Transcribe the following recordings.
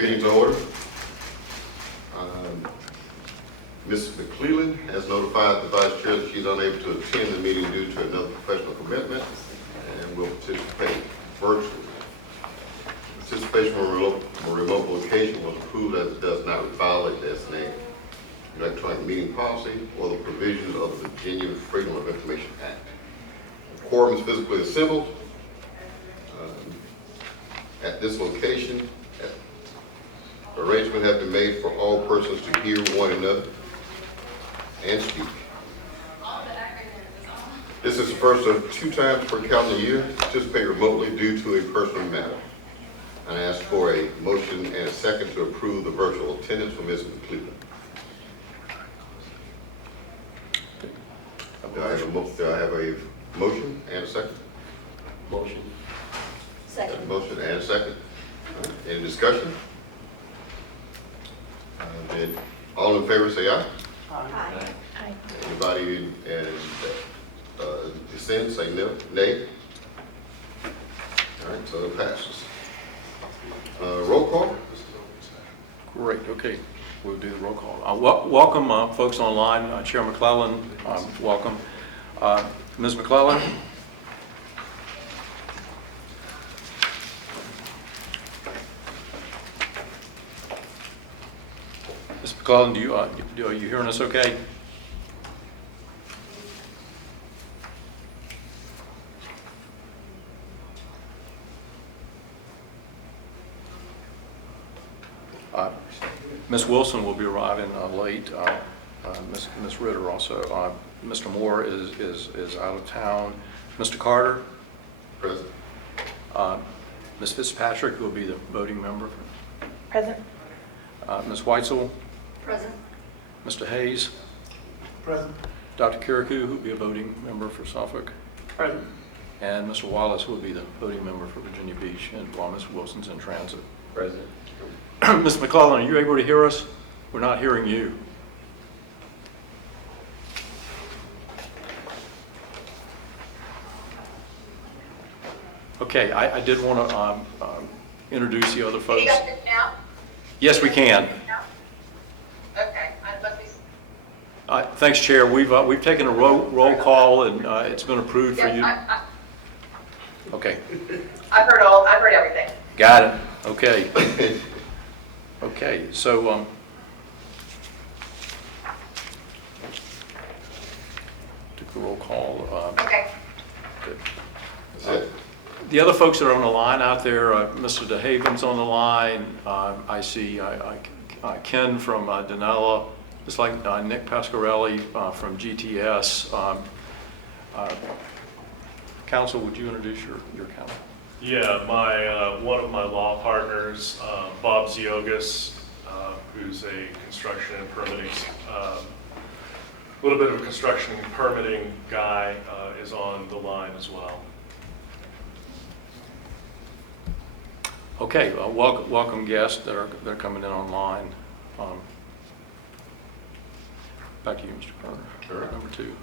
meeting to order. Ms. McClellan has notified the Vice Chair that she's unable to attend the meeting due to another professional commitment and will participate virtually. Participation from a remote location was approved as it does not violate the SNA electronic meeting policy or the provisions of the Virginia Freedom of Information Act. The quorum is physically assembled at this location. Arrangement has been made for all persons to hear one another and speak. This is the first of 2 times per calendar year to participate remotely due to a personal matter. And I ask for a motion and a second to approve the virtual attendance for Ms. McClellan. Do I have a motion and a second? Motion. Second. Motion and a second. Any discussion? Then all in favor say aye. Aye. Aye. Anybody dissent say no, nay. All right, so it passes. Roll call. Great, okay, we'll do the roll call. Welcome, folks online. Chair McClellan, welcome. Ms. McClellan? Ms. McClellan, are you hearing us okay? Ms. Wilson will be arriving late. Ms. Ritter also. Mr. Moore is out of town. Mr. Carter? Present. Ms. Fitzpatrick will be the voting member. Present. Ms. Weitzel? Present. Mr. Hayes? Present. Dr. Kirikou, who will be a voting member for Suffolk. Present. And Mr. Wallace will be the voting member for Virginia Beach, and while Ms. Wilson's in transit. Present. Ms. McClellan, are you able to hear us? We're not hearing you. Okay, I did want to introduce the other folks. You got this now? Yes, we can. Okay, I must be. Thanks, Chair. We've taken a roll call, and it's been approved for you. Yes, Okay, I've heard everything. got it. Okay. Okay, so took the roll call. Okay. Good. That's it. The other folks that are on the line out there, Mr. DeHaven's on the line. I see Ken from Danella, just like Nick Pasquarelli from GTS. Counsel, would you introduce your counsel? Yeah, one of my law partners, Bob Ziogas, who's a construction and permitting, a little bit of a construction and permitting guy, is on the line as well. Okay, welcome guests that are coming in online. Back to you, Mr. Carter. Sure. Number 2.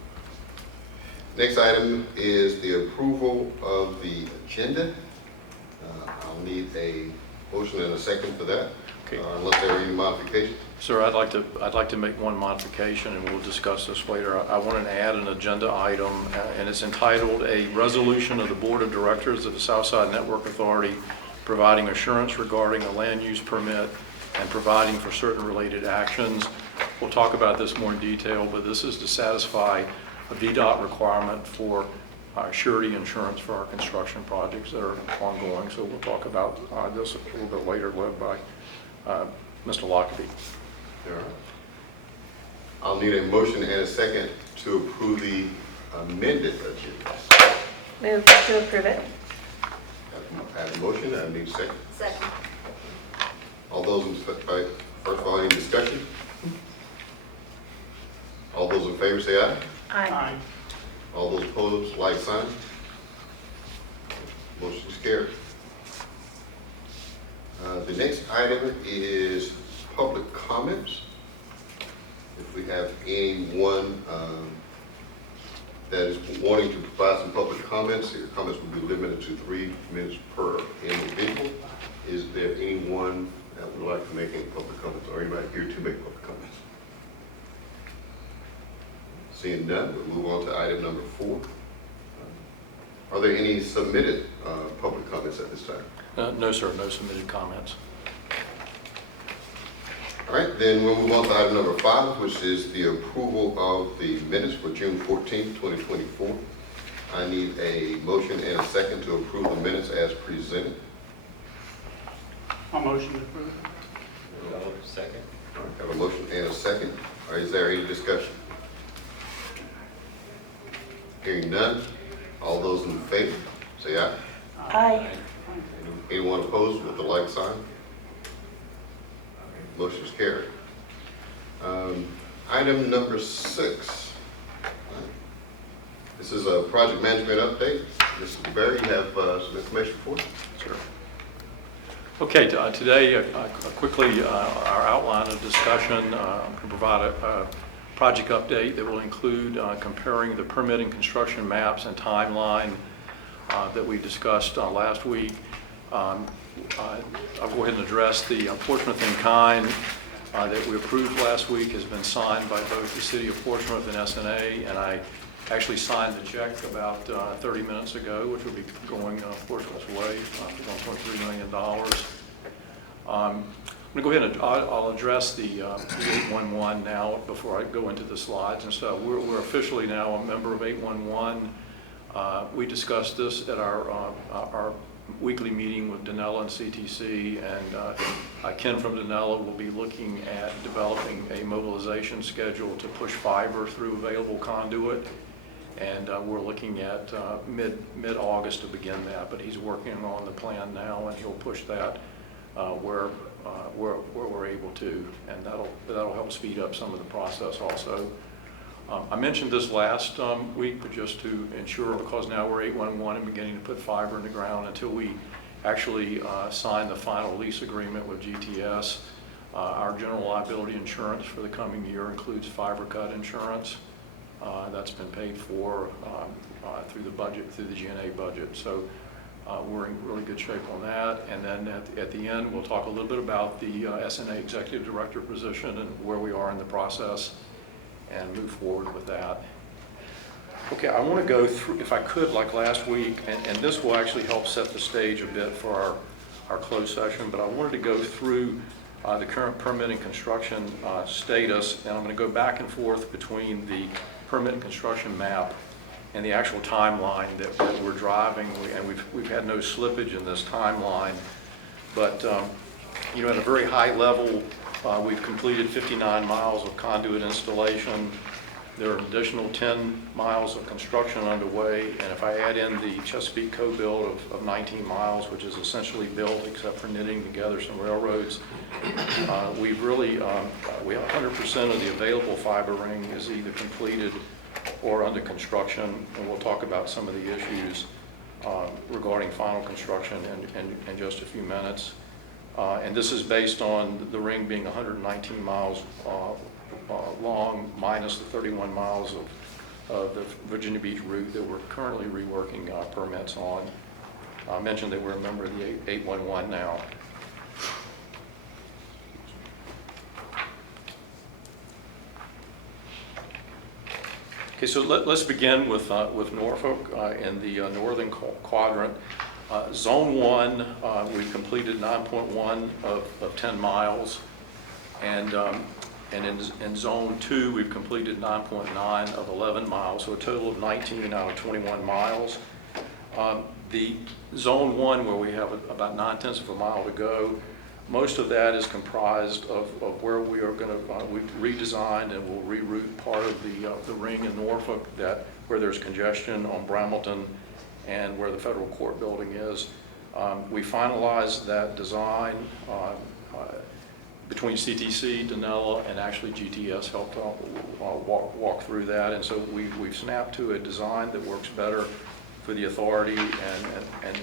Next item is the approval of the agenda. I'll need a motion and a second for that, Okay. Unless there are any modifications. Sir, I'd like to make one modification, and we'll discuss this later. I want to add an agenda item, and it's entitled "A Resolution of the Board of Directors of the Southside Network Authority providing assurance regarding a land use permit and providing for certain related actions." We'll talk about this more in detail, but this is to satisfy a VDOT requirement for surety insurance for our construction projects that are ongoing. So we'll talk about this a little bit later, led by Mr. Lockerbie. All right. I'll need a motion and a second to approve the amended agenda. Move to approve it. I have a motion, I need a second. Second. All those in, first of all, any discussion? All those in favor say aye. Aye. All those opposed, like sign. Motion is carried. The next item is public comments. If we have anyone that is wanting to provide some public comments, your comments will be limited to 3 minutes per individual. Is there anyone that would like to make any public comments, or anybody here to make public comments? Seeing none, we'll move on to item number 4. Are there any submitted public comments at this time? No, sir, no submitted comments. All right, then we'll move on to item number 5, which is the approval of the minutes for June 14, 2024. I need a motion and a second to approve the minutes as presented. I'll motion to approve. Second. All right, have a motion and a second. All right, is there any discussion? Hearing none, all those in favor, say aye. Aye. Anyone opposed with the like sign? Motion is carried. Item number 6. This is a project management update. Mr. Barry, you have some information for us? Sure. Okay, today, quickly, our outline of discussion, I'm going to provide a project update that will include comparing the permitting construction maps and timeline that we discussed last week. I'll go ahead and address the Portsmouth in kind that we approved last week has been signed by both the City of Portsmouth and SNA, and I actually signed the check about 30 minutes ago, which will be going Portsmouth's way for $1.3 million. I'm going to go ahead and I'll address the 811 now before I go into the slides and stuff. We're officially now a member of 811. We discussed this at our weekly meeting with Danella and CTC, and Ken from Danella will be looking at developing a mobilization schedule to push fiber through available conduit, and we're looking at mid-August to begin that, but he's working on the plan now, and he'll push that where we're able to, and that'll help speed up some of the process also. I mentioned this last week, but just to ensure, because now we're 811 and beginning to put fiber in the ground, until we actually sign the final lease agreement with GTS, our general liability insurance for the coming year includes fiber cut insurance. That's been paid for through the budget, through the GNA budget. So we're in really good shape on that. And then at the end, we'll talk a little bit about the SNA executive director position and where we are in the process, and move forward with that. Okay, I want to go through, if I could, like last week, and this will actually help set the stage a bit for our closed session, but I wanted to go through the current permitting construction status, and I'm going to go back and forth between the permit and construction map and the actual timeline that we're driving, and we've had no slippage in this timeline, but you know, at a very high level, we've completed 59 miles of conduit installation. There are an additional 10 miles of construction underway, and if I add in the Chesapeake co-build of 19 miles, which is essentially built except for knitting together some railroads, we've really, we have 100% of the available fiber ring is either completed or under construction, and we'll talk about some of the issues regarding final construction in just a few minutes. And this is based on the ring being 119 miles long, minus the 31 miles of the Virginia Beach route that we're currently reworking permits on. I mentioned that we're a member of the 811 now. Okay, so let's begin with Norfolk in the northern quadrant. Zone 1, we've completed 9.1 of 10 miles, and in Zone 2, we've completed 9.9 of 11 miles, so a total of 19 out of 21 miles. The Zone 1, where we have about 9/10 of a mile to go, most of that is comprised of where we are going to, we've redesigned and we'll reroute part of the ring in Norfolk where there's congestion on Brambleton and where the federal court building is. We finalized that design between CTC, Danella, and actually GTS helped walk through that, and so we've snapped to a design that works better for the authority and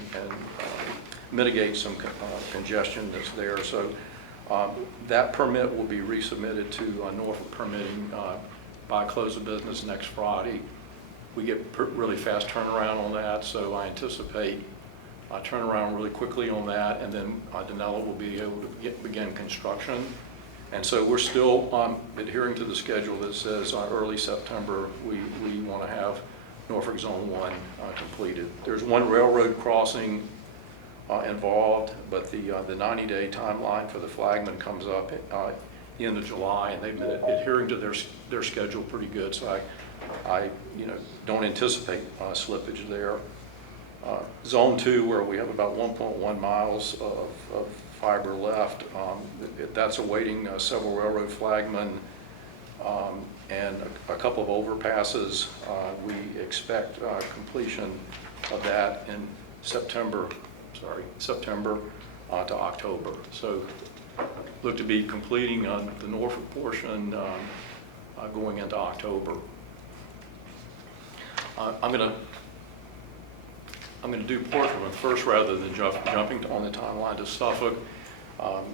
mitigate some congestion that's there. So that permit will be resubmitted to Norfolk Permitting by close of business next Friday. We get really fast turnaround on that, so I anticipate turn around really quickly on that, and then Denella will be able to begin construction. And so we're still adhering to the schedule that says early September, we want to have Norfolk Zone 1 completed. There's one railroad crossing involved, but the 90-day timeline for the flagman comes up the end of July, and they've been adhering to their schedule pretty good, so I don't anticipate slippage there. Zone 2, where we have about 1.1 miles of fiber left, that's awaiting several railroad flagmen and a couple of overpasses. We expect completion of that in September to October. So look to be completing the Norfolk portion going into October. I'm going to do Portsmouth first rather than jumping on the timeline to Suffolk. I'm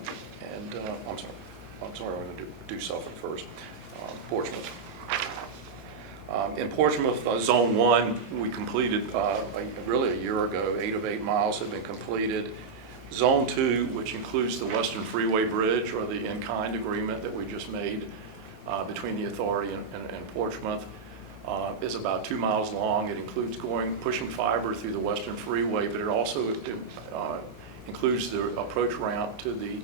sorry, I'm going to do Suffolk first. Portsmouth. In Portsmouth, Zone 1, we completed really a year ago. 8 of 8 miles have been completed. Zone 2, which includes the Western Freeway Bridge, or the in-kind agreement that we just made between the authority and Portsmouth, is about 2 miles long. It includes pushing fiber through the Western Freeway, but it also includes the approach ramp to the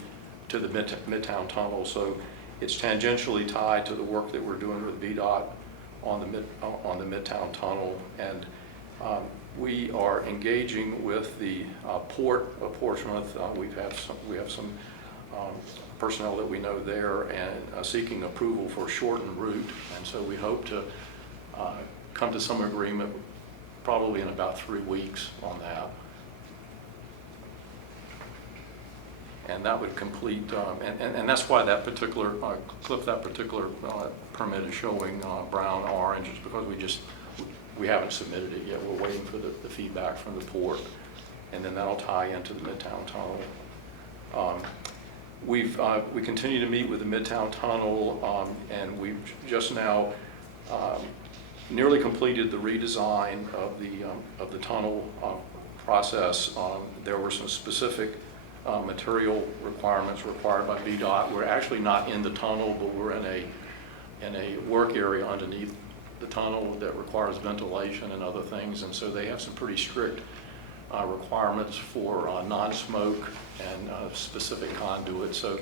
Midtown Tunnel. So it's tangentially tied to the work that we're doing with VDOT on the Midtown Tunnel, and we are engaging with the Port of Portsmouth. We have some personnel that we know there, and seeking approval for a shortened route, and so we hope to come to some agreement probably in about 3 weeks on that. And that would complete, and that's why that particular Cliff, that particular permit is showing brown, orange, is because we haven't submitted it yet. We're waiting for the feedback from the port, and then that'll tie into the Midtown Tunnel. We continue to meet with the Midtown Tunnel, and we've just now nearly completed the redesign of the tunnel process. There were some specific material requirements required by VDOT. We're actually not in the tunnel, but we're in a work area underneath the tunnel that requires ventilation and other things, and so they have some pretty strict requirements for non-smoke and specific conduits. So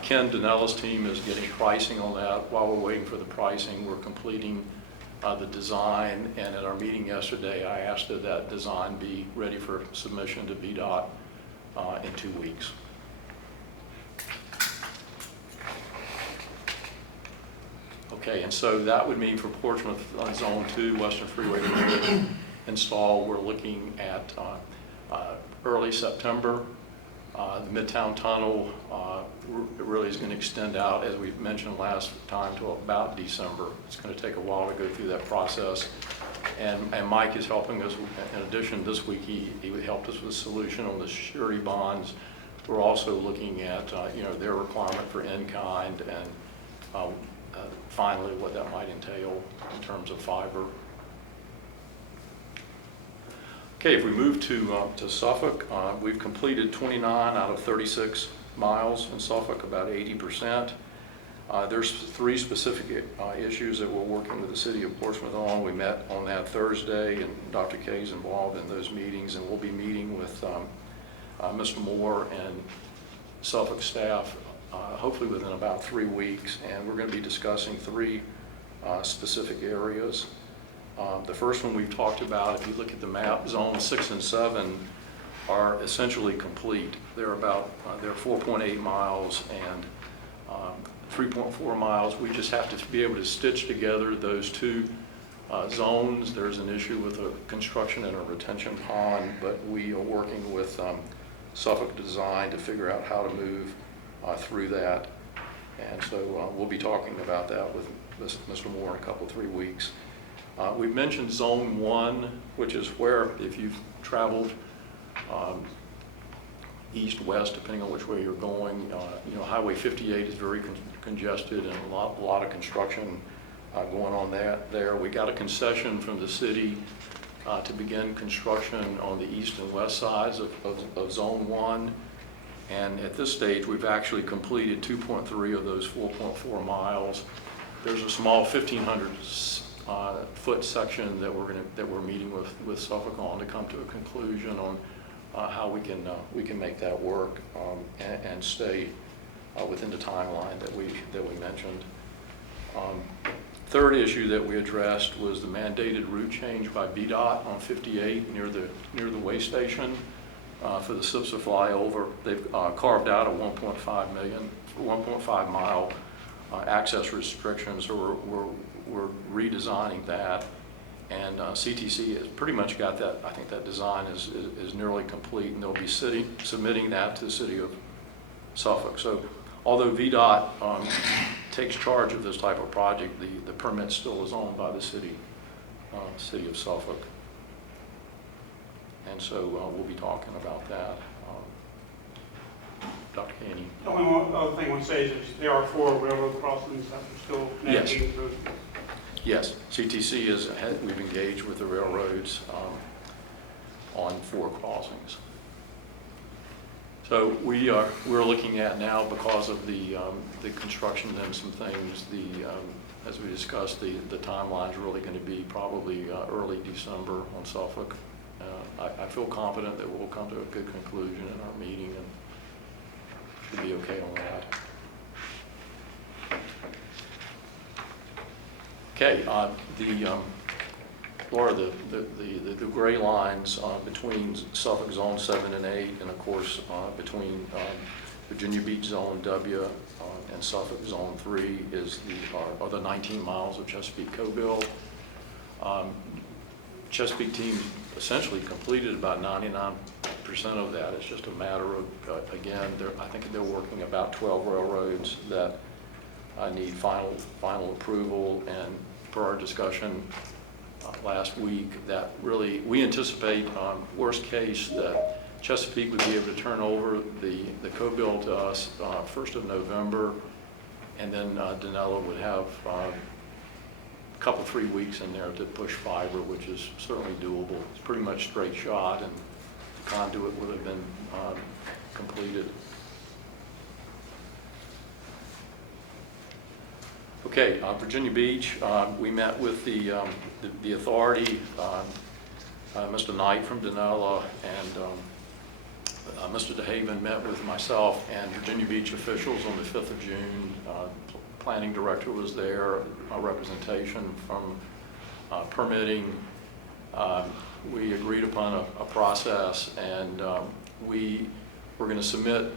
Ken Danella's team is getting pricing on that. While we're waiting for the pricing, we're completing the design, and at our meeting yesterday, I asked that design be ready for submission to VDOT in 2 weeks. Okay, and so that would mean for Portsmouth Zone 2, Western Freeway Bridge install, we're looking at early September. The Midtown Tunnel really is going to extend out, as we mentioned last time, to about December. It's going to take a while to go through that process. And Mike is helping us. In addition, this week he helped us with a solution on the surety bonds. We're also looking at their requirement for in-kind, and finally what that might entail in terms of fiber. Okay, if we move to Suffolk, we've completed 29 out of 36 miles in Suffolk, about 80%. There's 3 specific issues that we're working with the city of Portsmouth on. We met on that Thursday, and Dr. Kay is involved in those meetings, and we'll be meeting with Mr. Moore and Suffolk staff hopefully within about 3 weeks, and we're going to be discussing 3 specific areas. The first one we've talked about, if you look at the map, zones 6 and 7 are essentially complete. They're 4.8 miles and 3.4 miles. We just have to be able to stitch together those 2 zones. There's an issue with a construction and a retention pond, but we are working with Suffolk Design to figure out how to move through that. And so we'll be talking about that with Mr. Moore in a couple, 3 weeks. We've mentioned Zone 1, which is where, if you've traveled east-west, depending on which way you're going, Highway 58 is very congested, and a lot of construction going on there. We got a concession from the city to begin construction on the east and west sides of Zone 1. And at this stage, we've actually completed 2.3 of those 4.4 miles. There's a small 1,500 foot section that we're meeting with Suffolk on to come to a conclusion on how we can make that work and stay within the timeline that we mentioned. Third issue that we addressed was the mandated route change by VDOT on 58 near the way station for the SIPSA flyover. They've carved out a 1.5 mile access restriction, so we're redesigning that. And CTC has pretty much got that. I think that design is nearly complete, and they'll be submitting that to the city of Suffolk. So although VDOT takes charge of this type of project, the permit still is owned by the city of Suffolk. And so we'll be talking about that. Dr. Caney. The only other thing I want to say is there are 4 railroad crossings that are still navigating through. Yes, CTC we've engaged with the railroads on 4 crossings. So we're looking at now, because of the construction and some things, as we discussed, the timeline's really going to be probably early December on Suffolk. I feel confident that we'll come to a good conclusion in our meeting and should be okay on that. Okay, Laura, the gray lines between Suffolk Zone 7 and 8, and of course between Virginia Beach Zone W and Suffolk Zone 3 are the 19 miles of Chesapeake co-build. Chesapeake team essentially completed about 99% of that. It's just a matter of, again, I think they're working about 12 railroads that need final approval. And per our discussion last week, that really, we anticipate worst case that Chesapeake would be able to turn over the co-build to us 1st of November, and then Dinella would have a couple, 3 weeks in there to push fiber, which is certainly doable. It's pretty much straight shot, and the conduit would have been completed. Okay, Virginia Beach, we met with the authority, Mr. Knight from Dinella, and Mr. DeHaven met with myself and Virginia Beach officials on the 5th of June. Planning director was there, a representation from permitting. We agreed upon a process, and we were going to submit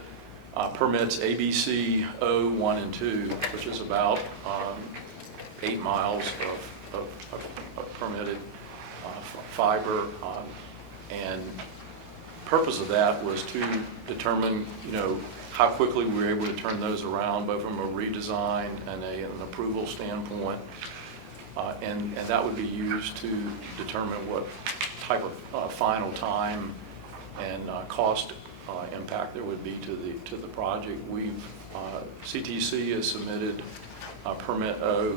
permits ABC 0, 1, and 2, which is about 8 miles of permitted fiber, and purpose of that was to determine, how quickly we were able to turn those around, both from a redesign and an approval standpoint, and that would be used to determine what type of final time and cost impact there would be to the project. CTC has submitted permit O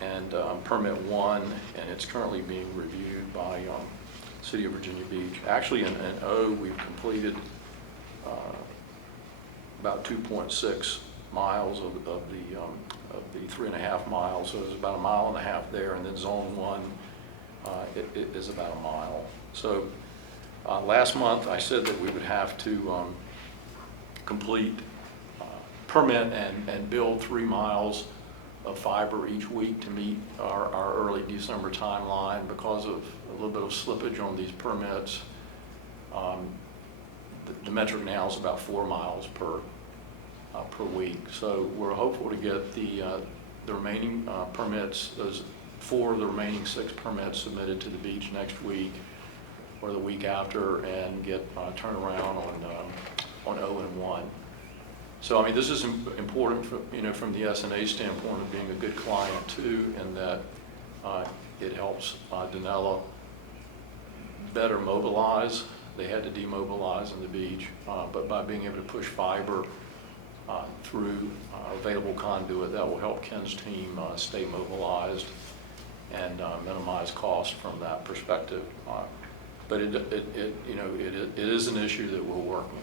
and permit 1, and it's currently being reviewed by City of Virginia Beach. Actually, in O, we've completed about 2.6 miles of the 3.5 miles, so there's about 1.5 miles there, and then Zone 1 it is about 1 mile. So last month I said that we would have to complete, permit and build 3 miles of fiber each week to meet our early December timeline. Because of a little bit of slippage on these permits, the metric now is about 4 miles per week. So we're hopeful to get the remaining permits, those 4 of the remaining 6 permits, submitted to the beach next week or the week after, and get turnaround on O and 1. So I mean, this is important for, from the SNA standpoint of being a good client too, and that it helps Dinella better mobilize. They had to demobilize on the beach, but by being able to push fiber through available conduit, that will help Ken's team stay mobilized and minimize costs from that perspective. But it is an issue that we're working.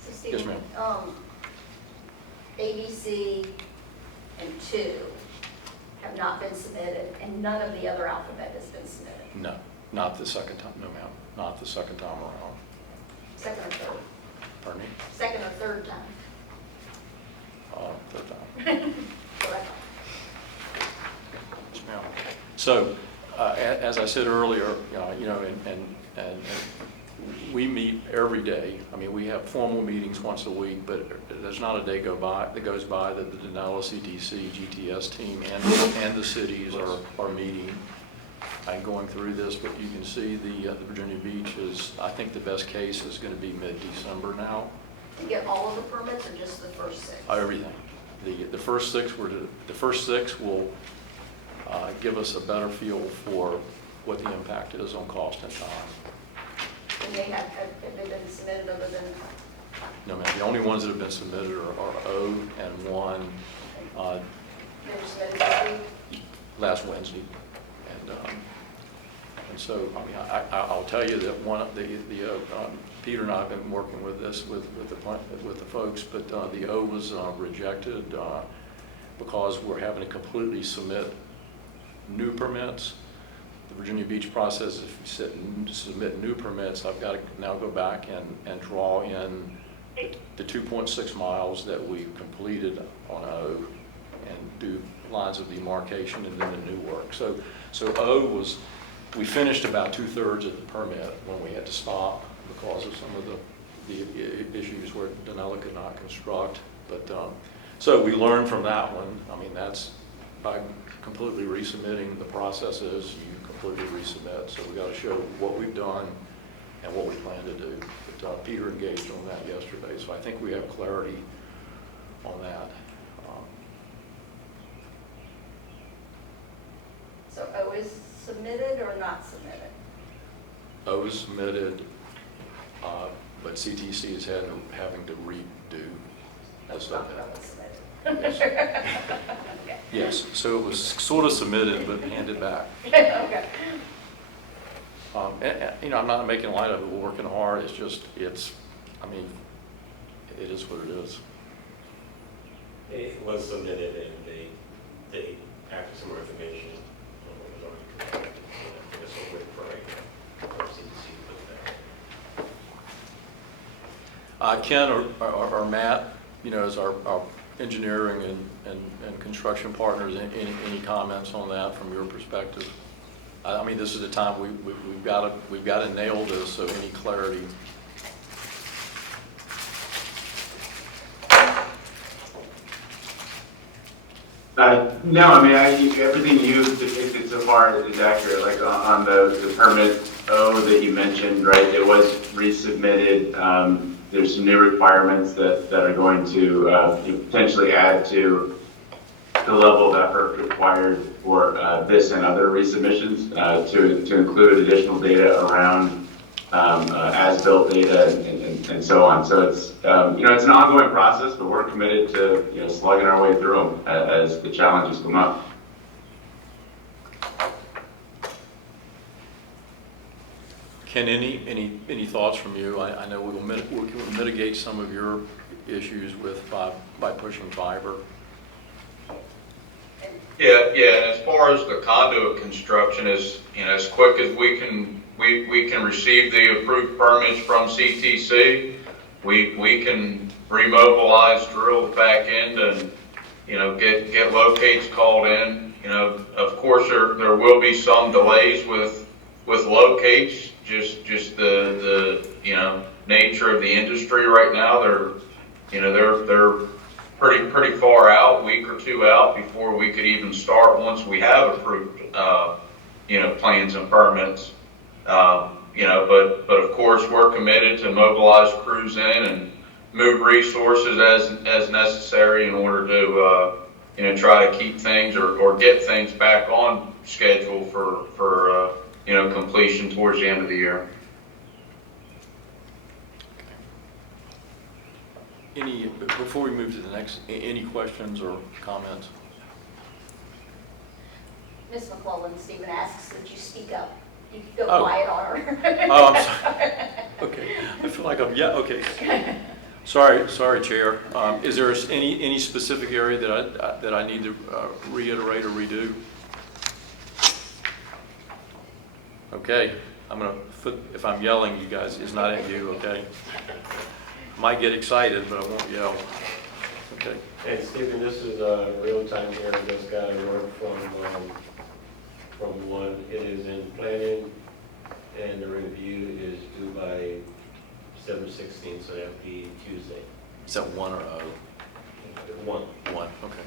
So Yes, Steve, ma'am. ABC and 2 have not been submitted, and none of the other alphabet has been submitted. No, not the second time, no ma'am, not the second time around. Second or third? Pardon me? Second or third time? Third time. What I thought. Yes, ma'am. So, as I said earlier, and we meet every day. I mean, we have formal meetings once a week, but there's not a day that goes by that the Denali CTC GTS team and the cities are meeting and going through this. But you can see the Virginia Beach is, I think the best case is going to be mid-December now. You get all of the permits or just the first 6? Everything. The first six will give us a better feel for what the impact is on cost and time. And they have they been submitted other than, No, ma'am. The only ones that have been submitted are O and 1 they were submitted this week? last Wednesday. And so, I mean, I'll tell you that Peter and I have been working with this with the folks, but the O was rejected because we're having to completely submit new permits. The Virginia Beach process, if you submit new permits, I've got to now go back and draw in the 2.6 miles that we completed on O and do lines of demarcation and then the new work. So O was, we finished about 2/3 of the permit when we had to stop because of some of the issues where Denali could not construct. But so we learned from that one. I mean, that's by completely resubmitting the processes, you completely resubmit. So we got to show what we've done and what we plan to do. But Peter engaged on that yesterday, so I think we have clarity on that. So O is submitted or not submitted? O was submitted, but CTC is having to redo Let's stuff. talk about what's submitted. Yes. Okay. Yes, so it was sort of submitted but handed back. Okay. I'm not making light of it. We're working hard. It's just, I mean, it is what it is. It was submitted and they after some more information, it was already provided. I guess we'll wait for right now. CDC put that. Ken or Matt, as our engineering and construction partners, any comments on that from your perspective? I mean, this is the time we've got to nail this. So any clarity? No, I mean, everything you've depicted so far is accurate. Like on the permit O that you mentioned, right? It was resubmitted. There's some new requirements that are going to potentially add to the level of effort required for this and other resubmissions to include additional data around as-built data and so on. So it's it's an ongoing process, but we're committed to slugging our way through them as the challenges come up. Ken, any thoughts from you? I know we'll mitigate some of your issues by pushing fiber. Yeah, and as far as the conduit construction is, as quick as we can receive the approved permits from CTC, we can remobilize, drill the back end, and get locates called in. Of course there will be some delays with locates, just the nature of the industry right now. They're pretty far out, week or two out, before we could even start once we have approved plans and permits. But of course we're committed to mobilize crews in and move resources as necessary in order to try to keep things or get things back on schedule for completion towards the end of the year. Before we move to the next, any questions or comments? Ms. McClellan, Stephen asks that you speak up. You can go Oh. quiet on her. Oh, I'm sorry. Okay, I feel like yeah, okay. Sorry, Chair. Is there any specific area that I need to reiterate or redo? Okay, if I'm yelling, you guys, it's not at you, okay? Might get excited, but I won't yell. Okay. And Stephen, this is real time here. I just got a word from one. It is in planning, and the review is due by 7/16, so that'd be Tuesday. Is that 1 or O? One. 1, okay.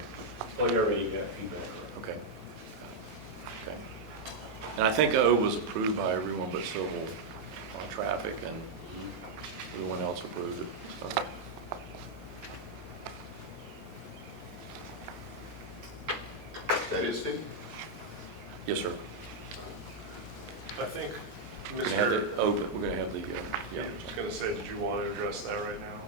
Oh, you already got feedback. Okay. Okay. And I think O was approved by everyone but civil traffic, and everyone else approved it. So. That is Steve? Yes, sir. I think, We're going to have Mr. it open. We're going to have the, Yeah, I was going to say, did you want to address that right now?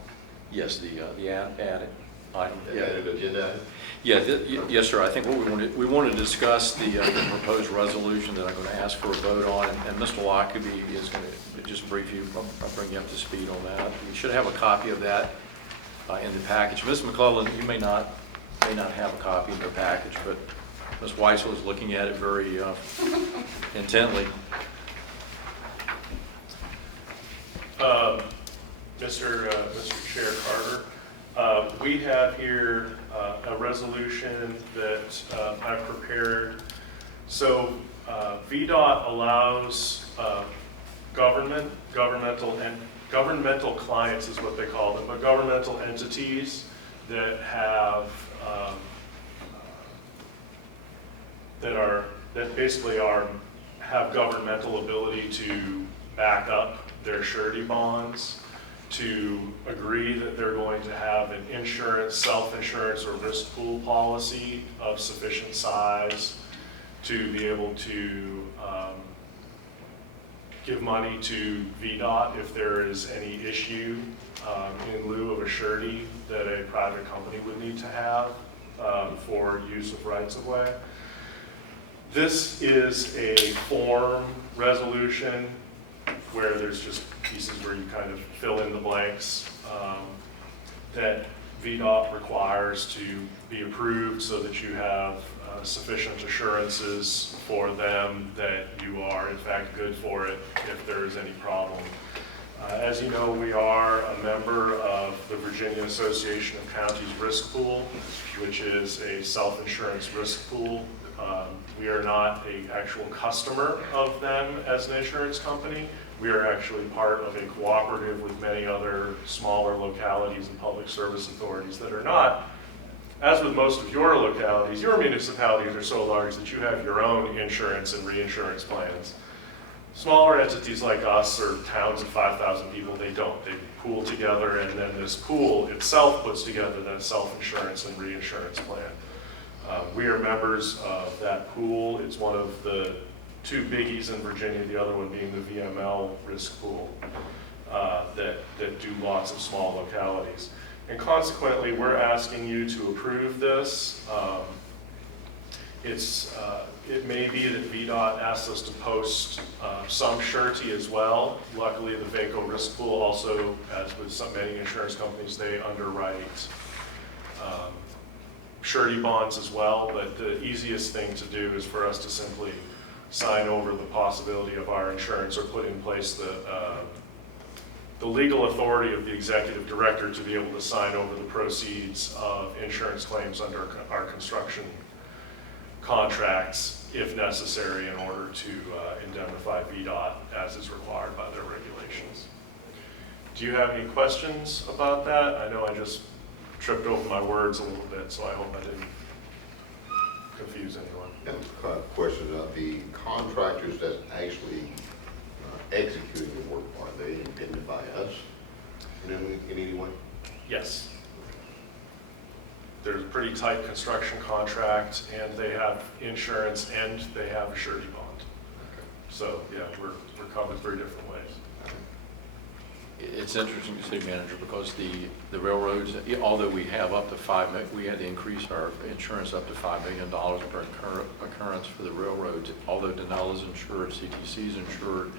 yes, the added item. The added agenda item? Yeah, yes, sir. I think what we wanted to discuss the proposed resolution that I'm going to ask for a vote on, and Mr. Lockaby is going to just brief you, I'll bring you up to speed on that. You should have a copy of that in the package. Ms. McClellan, you may not have a copy in your package, but Ms. Weissel is looking at it very intently. Mr. Chair Carter, we have here a resolution that I prepared. So VDOT allows governmental clients is what they call them, but governmental entities that have have governmental ability to back up their surety bonds, to agree that they're going to have an insurance, self-insurance or risk pool policy of sufficient size to be able to give money to VDOT if there is any issue in lieu of a surety that a private company would need to have for use of rights of way. This is a form resolution where there's just pieces where you kind of fill in the blanks that VDOT requires to be approved so that you have sufficient assurances for them that you are in fact good for it if there is any problem. As you know, we are a member of the Virginia Association of Counties Risk Pool, which is a self-insurance risk pool. We are not an actual customer of them as an insurance company. We are actually part of a cooperative with many other smaller localities and public service authorities that are not. As with most of your localities, your municipalities are so large that you have your own insurance and reinsurance plans. Smaller entities like us or towns of 5,000 people, they don't. They pool together, and then this pool itself puts together that self-insurance and reinsurance plan. We are members of that pool. It's one of the two biggies in Virginia, the other one being the VML risk pool that do lots of small localities. And consequently, we're asking you to approve this. It may be that VDOT asks us to post some surety as well. Luckily, the VACO risk pool also, as with many insurance companies, they underwrite surety bonds as well, but the easiest thing to do is for us to simply sign over the possibility of our insurance or put in place the legal authority of the executive director to be able to sign over the proceeds of insurance claims under our construction contracts if necessary in order to indemnify VDOT as is required by their regulations. Do you have any questions about that? I know I just tripped over my words a little bit, so I hope I didn't confuse anyone. I have a question about the contractors that actually executing the work. Are they indemnify us in any way? Yes. There's a pretty tight construction contract, and they have insurance, and they have a surety bond. Okay. So, yeah, we're covered 3 different ways. it's interesting, city manager, because the railroads, although we have up to we had to increase our insurance up to $5 million per occurrence for the railroads. Although Denali is insured, CTC is insured,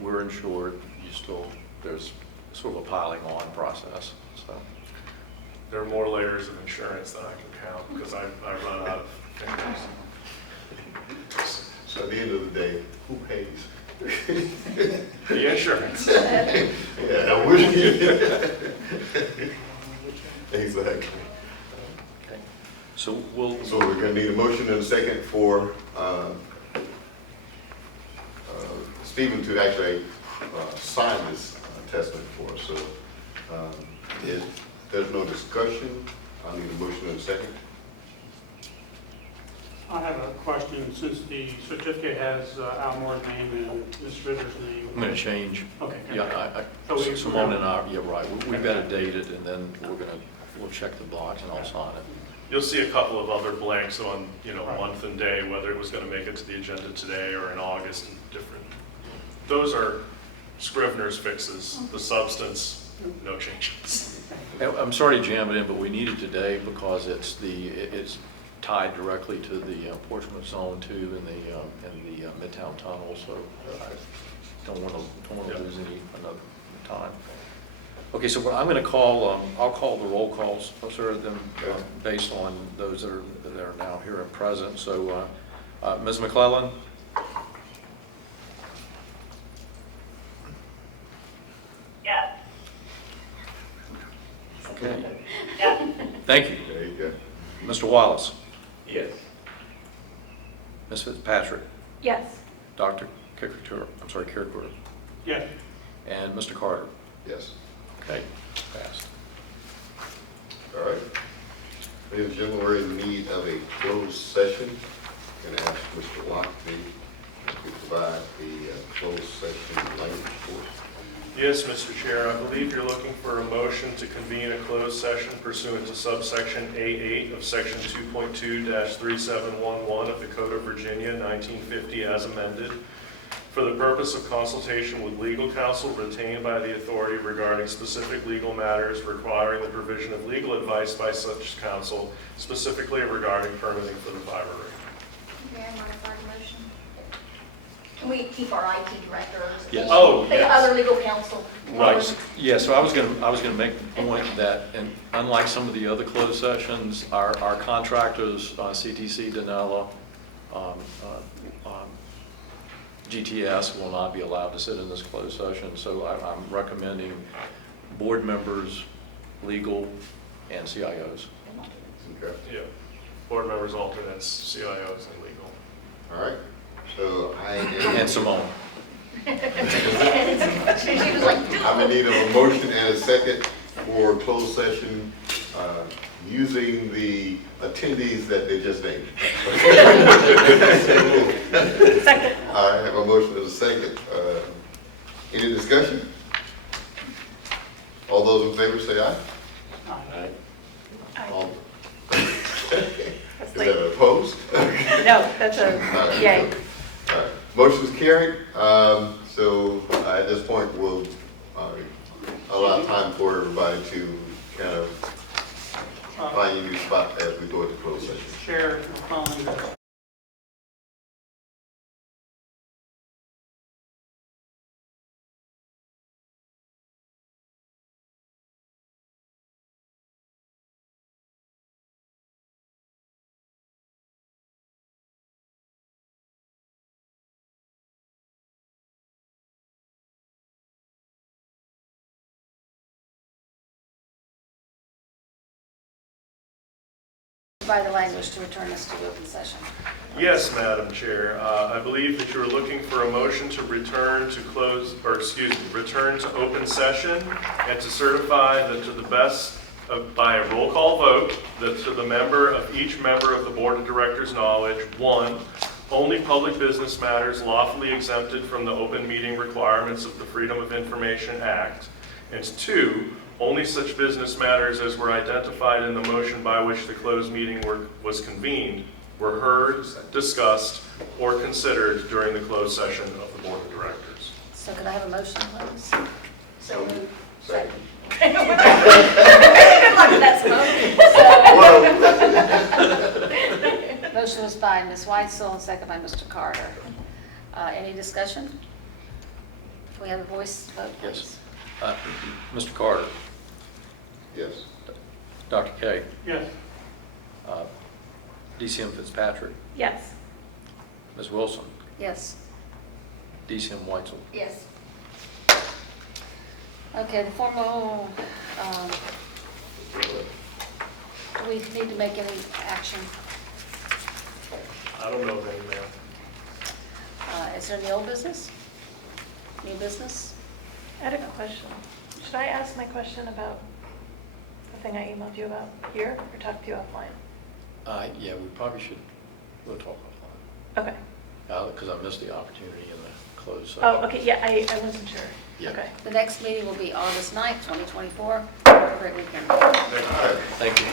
we're insured, there's sort of a piling on process, so. There are more layers of insurance than I can count because I run out of fingers. So at the end of the day, who pays? The insurance. Yeah, I wish. Exactly. Okay. So So we're gonna need a motion and a second for, Stephen to actually, sign this testament for us. So, if there's no discussion, I need a motion and a second. I have a question, since the certificate has Al Moore's name and Ms. Ritter's name. I'm going to change. Okay. Yeah, So we- Simone and I, yeah, right. We've got it dated, and then we'll check the box and I'll sign it. You'll see a couple of other blanks on, Right. month and day, whether it was going to make it to the agenda today or in August and different. Those are Scrivener's fixes. The substance, no changes. I'm sorry to jam it in, but we need it today because it's tied directly to the Portsmouth Zone 2 and the Midtown Tunnel, so I don't want to lose another time. Okay, so what I'm going to call, I'll call the roll calls, sir, them based on those that are now here and present. So, Ms. McClellan? Yes. Okay, Yes. thank you. There you go. Mr. Wallace? Yes. Ms. Fitzpatrick? Yes. Dr. Kirkwood? Yes. And Mr. Carter? Yes. Okay, passed. All right. Ladies and gentlemen, we're in need of a closed session. I'm going to ask Mr. Lockby to provide the closed session language for us. Yes, Mr. Chair, I believe you're looking for a motion to convene a closed session pursuant to subsection A8 of section 2.2-3711 of the Code of Virginia, 1950 as amended, for the purpose of consultation with legal counsel retained by the authority regarding specific legal matters requiring the provision of legal advice by such counsel, specifically regarding permitting for the fiber ring. May I modify the motion? Can we keep our IT director? Yes. Oh, The yes. other legal counsel? Right, yeah, so I was gonna make the point that, and unlike some of the other closed sessions, our contractors, CTC, Denali, GTS will not be allowed to sit in this closed session, so I'm recommending board members, legal, and CIOs. Okay. Yeah, board members, alternates, CIOs, and legal. All right. So I am. And Simone. She was like, I'm in need of a motion and a second for closed session using the attendees that they just named. Second. I have a motion and a second. Any discussion? All those in favor say aye. Aye. All- That's Is late. that opposed? No, that's a yay. All right. Motion's carried. So at this point, we'll allow time for everybody to kind of find a new spot as we go into closed session. Chair, following this. by the language to return us to open session. Yes, Madam Chair. I believe that you're looking for a motion to return to return to open session and to certify that to the best by a roll call vote, that to the member of each member of the Board of Directors' knowledge, 1, only public business matters lawfully exempted from the open meeting requirements of the Freedom of Information Act, and 2, only such business matters as were identified in the motion by which the closed meeting was convened were heard, discussed, or considered during the closed session of the Board of Directors. So could I have a motion, please? So moved. Second. Good luck with that, Simone. Motion was by Ms. Weitzel and second by Mr. Carter. Any discussion? Can we have a voice vote, please? Yes. Mr. Carter, Yes. Dr. K, Yes. DCM Fitzpatrick, Yes. Ms. Wilson, Yes. DCM Weitzel. Yes. Okay, the formal, do we need to make any action? I don't know of any, ma'am. Is there any old business? New business? I had a question. Should I ask my question about the thing I emailed you about here, or talk to you offline? Yeah, we probably should, we'll talk offline, Okay. because I missed the opportunity in the closed session. Oh, okay, yeah, I wasn't sure. Yeah. Okay. The next meeting will be August 9th, 2024. Have a great weekend. All right. Thank you.